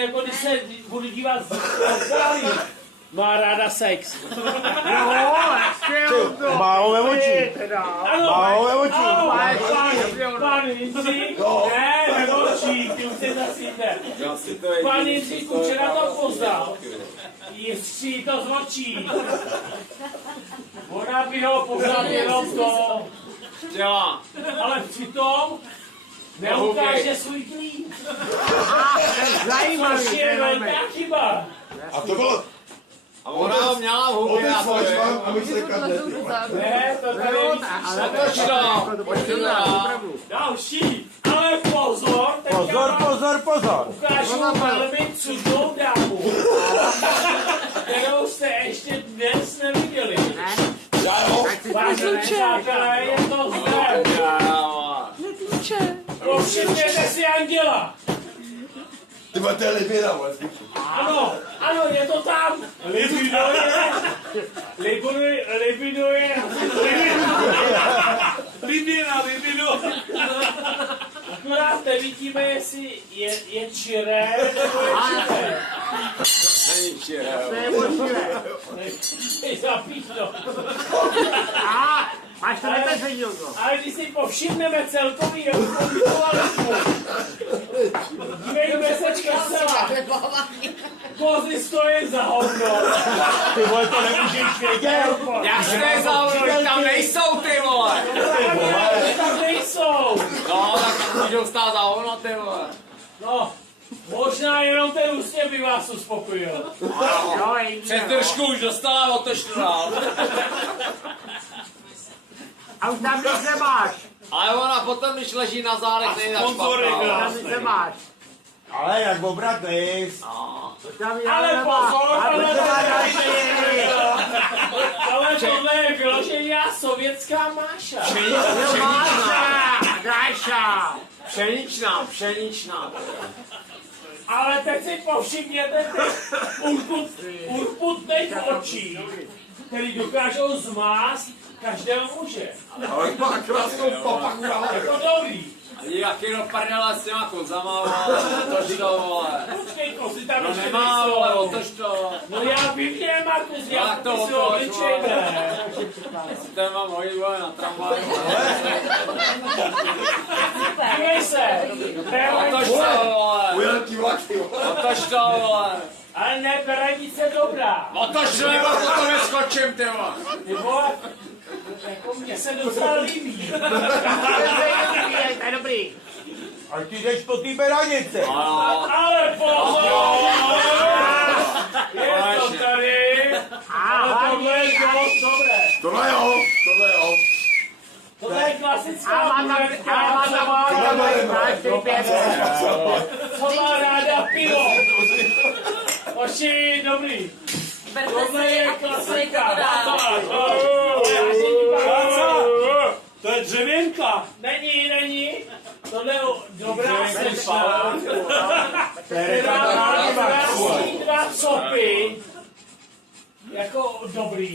Jako když se budu dívat z oddálí. Má ráda sex. No, ještě Má ho ve očích. Ano, Má ho ve očích. ano, pan Jindřík, ne, ve očích, ty už se zasíte. Pan Jindřík včera to poznal. Jistří to z očí. Ona by ho poznal jenom to. Ale přitom neukáže svůj klíč. zajímavý. Což je velká chyba. A to bylo... A ona ho měla v hubě Otec a to váš je. vám a my se kadne. Ne, to tady další. Ale pozor, Pozor. ukážu velmi cudnou dámu, kterou jste ještě dnes neviděli. Vážení přátelé, je to zde. Povšimněte si Anděla. Ty vole, to je liběra, vole. Ano, je to tam. Libiduje. Akorát nevidíme, jestli je čiré, nebo je čiré. Není čiré. To je možné. Zapíš to. Máš to nepeření, Ale když si povšimneme celkový kvalitu, dívejme se časela. Kozy stojí za hovno. Ty vole, to nemůžeš vědět. Jak se nezaujím, tam nejsou ty vole. Tam nejsou. No, tak můžou stát za hovno ty vole. No, možná jenom ten úsměv by vás uspokojil. Přes držku už dostala, otoč to dál. A už tam nic nemáš. Ale ona potom, když leží na zádech, nejde tak špatná. Tam nic nemáš. Ale jak obrat nejs. Ale pozor, ale tohle je vyloženě sovětská máša. Dáša. Pšeničná. Ale teď si povšimněte urputných očí, který dokážou zmást každého muže. Ale má krásnou papaku. Jako dobrý. Jaký do prdele s těma kozama, vole, otoč to, vole. Počkej, kozy tam No ještě nemá, vole, nejsou. otoč to. No já vím, že nemá kozy, Jak ale to ty jsou otoč, obyčejné. Ten mám hodit, vole, na tramvaj. Dívej se. Otoč to, vole. Ujel ti vlaky, vole. Otoč to, vole. Ale ne, peranice dobrá. Otoč to, nebo potom neskočím, ty vole. Ty vole, jako mně se docela líbí. To je dobrý. A ty jdeš po té beranice. Ale pozor! Je to tady. Ale tohle je dost dobré. Tohle jo. Tohle je klasická buletka, co má ráda pivo. Oši, dobrý. Tohle je klasika. To je dřevěnka. Není. Tohle je dobrá sečta. Která má krásný dva copy. Jako dobrý.